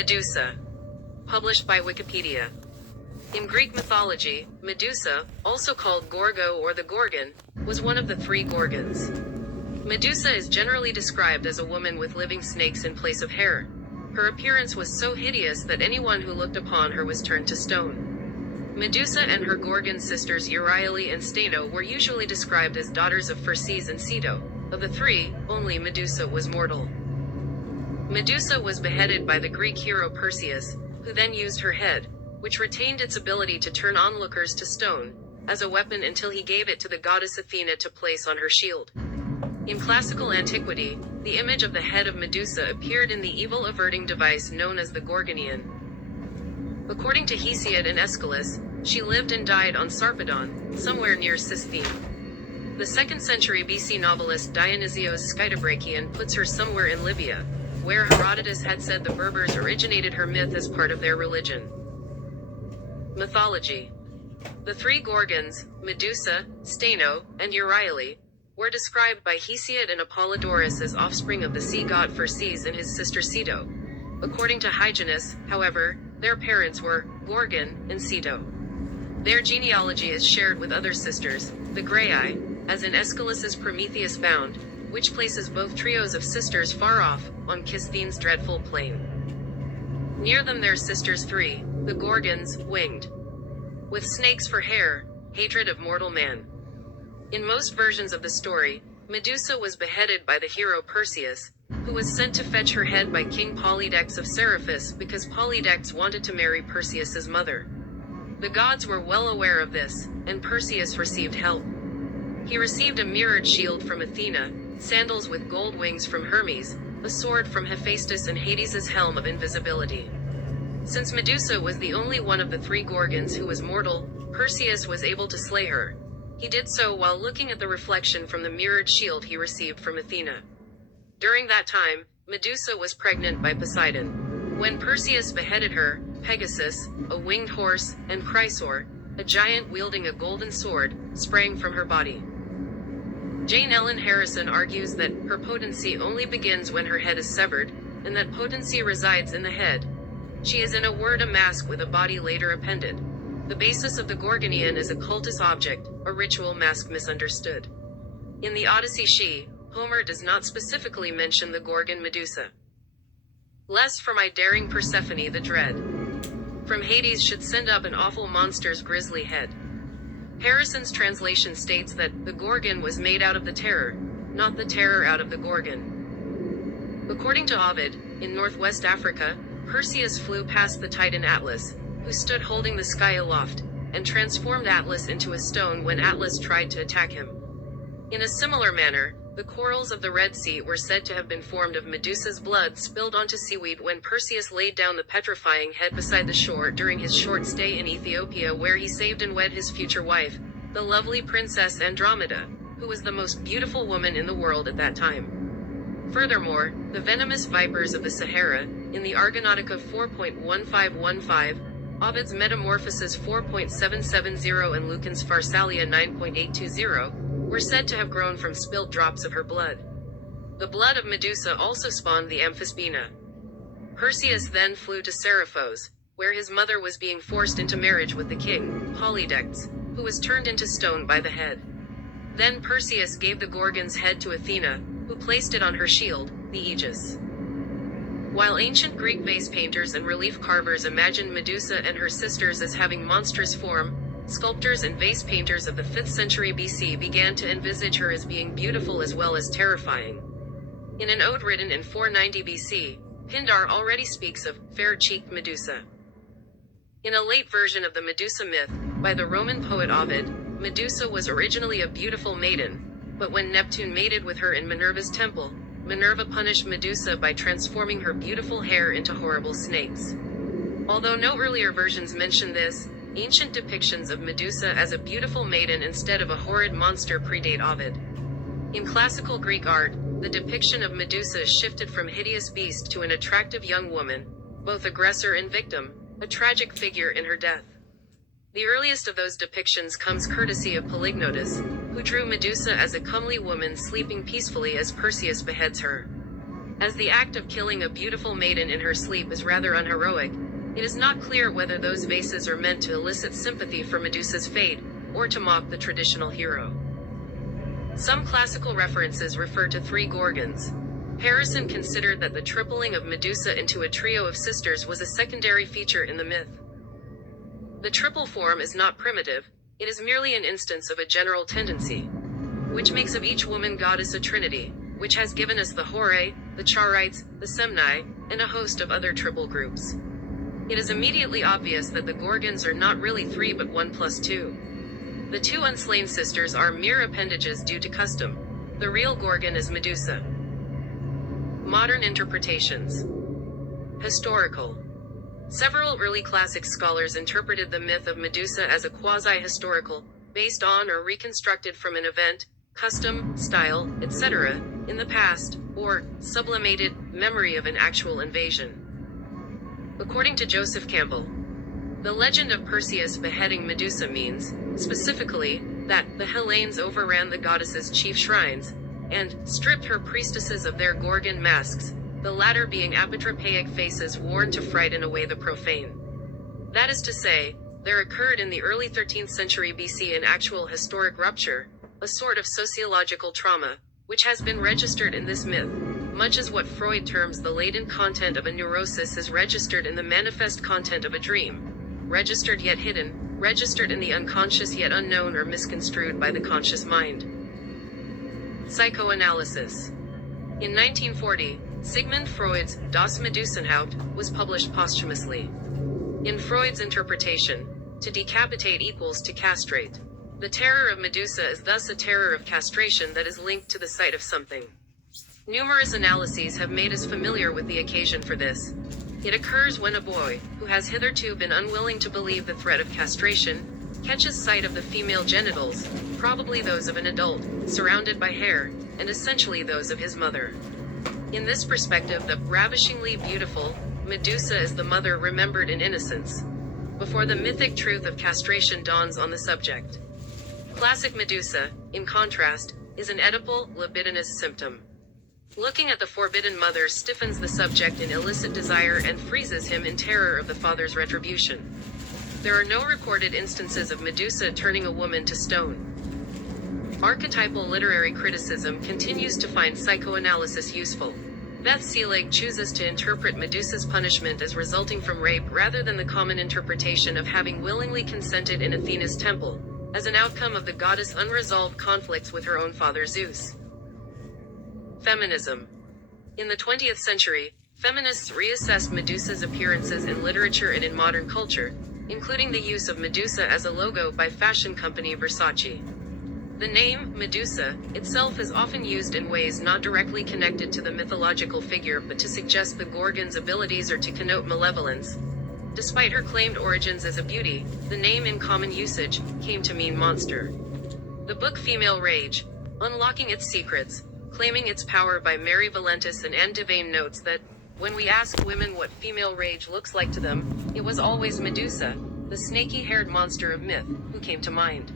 Medusa. Published by Wikipedia. In Greek mythology, Medusa, also called Gorgo or the Gorgon, was one of the three Gorgons. Medusa is generally described as a woman with living snakes in place of hair. Her appearance was so hideous that anyone who looked upon her was turned to stone. Medusa and her Gorgon sisters Euryale and Steno were usually described as daughters of Phorcys and Ceto. Of the three, only Medusa was mortal. Medusa was beheaded by the Greek hero Perseus, who then used her head, which retained its ability to turn onlookers to stone, as a weapon until he gave it to the goddess Athena to place on her shield. In classical antiquity, the image of the head of Medusa appeared in the evil-averting device known as the Gorgonian. According to Hesiod and Aeschylus, she lived and died on Sarpedon, somewhere near Sisthene. The 2nd century BC novelist Dionysios Skytobrachion puts her somewhere in Libya, where Herodotus had said the Berbers originated her myth as part of their religion. Mythology. The three Gorgons, Medusa, Steno, and Euryale, were described by Hesiod and Apollodorus as offspring of the sea god Phorcys and his sister Ceto. According to Hyginus, however, their parents were Gorgon and Ceto. Their genealogy is shared with other sisters, the Graeae, as in Aeschylus's Prometheus Bound, which places both trios of sisters far off, on Kisthene's dreadful plain. Near them their sisters three, the Gorgons, winged. With snakes for hair, hatred of mortal man. In most versions of the story, Medusa was beheaded by the hero Perseus, who was sent to fetch her head by King Polydectes of Seriphus because Polydectes wanted to marry Perseus's mother. The gods were well aware of this, and Perseus received help. He received a mirrored shield from Athena, sandals with gold wings from Hermes, a sword from Hephaestus and Hades' helm of invisibility. Since Medusa was the only one of the three Gorgons who was mortal, Perseus was able to slay her. He did so while looking at the reflection from the mirrored shield he received from Athena. During that time, Medusa was pregnant by Poseidon. When Perseus beheaded her, Pegasus, a winged horse, and Chrysaor, a giant wielding a golden sword, sprang from her body. Jane Ellen Harrison argues that her potency only begins when her head is severed, and that potency resides in the head. She is in a word a mask with a body later appended. The basis of the Gorgonian is a cultus object, a ritual mask misunderstood. In the Odyssey Homer does not specifically mention the Gorgon Medusa. Less for my daring Persephone the dread. From Hades should send up an awful monster's grisly head. Harrison's translation states that the Gorgon was made out of the terror, not the terror out of the Gorgon. According to Ovid, in northwest Africa, Perseus flew past the Titan Atlas, who stood holding the sky aloft, and transformed Atlas into a stone when Atlas tried to attack him. In a similar manner, the corals of the Red Sea were said to have been formed of Medusa's blood spilled onto seaweed when Perseus laid down the petrifying head beside the shore during his short stay in Ethiopia, where he saved and wed his future wife, the lovely princess Andromeda, who was the most beautiful woman in the world at that time. Furthermore, the venomous vipers of the Sahara, in the Argonautica 4.1515, Ovid's Metamorphoses 4.770 and Lucan's Pharsalia 9.820, were said to have grown from spilled drops of her blood. The blood of Medusa also spawned the Amphisbaena. Perseus then flew to Seriphos, where his mother was being forced into marriage with the king, Polydectes, who was turned into stone by the head. Then Perseus gave the Gorgon's head to Athena, who placed it on her shield, the Aegis. While ancient Greek vase painters and relief carvers imagined Medusa and her sisters as having monstrous form, sculptors and vase painters of the 5th century BC began to envisage her as being beautiful as well as terrifying. In an ode written in 490 BC, Pindar already speaks of fair-cheeked Medusa. In a late version of the Medusa myth, by the Roman poet Ovid, Medusa was originally a beautiful maiden, but when Neptune mated with her in Minerva's temple, Minerva punished Medusa by transforming her beautiful hair into horrible snakes. Although no earlier versions mention this, ancient depictions of Medusa as a beautiful maiden instead of a horrid monster predate Ovid. In classical Greek art, the depiction of Medusa shifted from hideous beast to an attractive young woman, both aggressor and victim, a tragic figure in her death. The earliest of those depictions comes courtesy of Polygnotus, who drew Medusa as a comely woman sleeping peacefully as Perseus beheads her. As the act of killing a beautiful maiden in her sleep is rather unheroic, it is not clear whether those vases are meant to elicit sympathy for Medusa's fate, or to mock the traditional hero. Some classical references refer to 3 Gorgons. Harrison considered that the tripling of Medusa into a trio of sisters was a secondary feature in the myth. The triple form is not primitive, it is merely an instance of a general tendency, which makes of each woman goddess a trinity, which has given us the Horae, the Charites, the Semnai, and a host of other triple groups. It is immediately obvious that the Gorgons are not really 3 but 1 plus 2. The 2 unslain sisters are mere appendages due to custom. The real Gorgon is Medusa. Modern interpretations. Historical. Several early classic scholars interpreted the myth of Medusa as a quasi-historical, based on or reconstructed from an event, custom, style, etc., in the past, or sublimated memory of an actual invasion. According to Joseph Campbell, the legend of Perseus beheading Medusa means, specifically, that the Hellenes overran the goddess's chief shrines, and stripped her priestesses of their Gorgon masks, the latter being apotropaic faces worn to frighten away the profane. That is to say, there occurred in the early 13th century BC an actual historic rupture, a sort of sociological trauma, which has been registered in this myth, much as what Freud terms the latent content of a neurosis is registered in the manifest content of a dream, registered yet hidden, registered in the unconscious yet unknown or misconstrued by the conscious mind. Psychoanalysis. In 1940, Sigmund Freud's Das Medusenhaupt was published posthumously. In Freud's interpretation, to decapitate equals to castrate. The terror of Medusa is thus a terror of castration that is linked to the sight of something. Numerous analyses have made us familiar with the occasion for this. It occurs when a boy, who has hitherto been unwilling to believe the threat of castration, catches sight of the female genitals, probably those of an adult, surrounded by hair, and essentially those of his mother. In this perspective, the ravishingly beautiful Medusa is the mother remembered in innocence, before the mythic truth of castration dawns on the subject. Classic Medusa, in contrast, is an Oedipal, libidinous symptom. Looking at the forbidden mother stiffens the subject in illicit desire and freezes him in terror of the father's retribution. There are no recorded instances of Medusa turning a woman to stone. Archetypal literary criticism continues to find psychoanalysis useful. Beth Selig chooses to interpret Medusa's punishment as resulting from rape rather than the common interpretation of having willingly consented in Athena's temple, as an outcome of the goddess' unresolved conflicts with her own father Zeus. Feminism. In the 20th century, feminists reassessed Medusa's appearances in literature and in modern culture, including the use of Medusa as a logo by fashion company Versace. The name, Medusa, itself is often used in ways not directly connected to the mythological figure but to suggest the Gorgon's abilities or to connote malevolence. Despite her claimed origins as a beauty, the name in common usage came to mean monster. The book Female Rage, Unlocking Its Secrets, Claiming Its Power by Mary Valentis and Anne Devane notes that, when we asked women what female rage looks like to them, it was always Medusa, the snaky-haired monster of myth, who came to mind.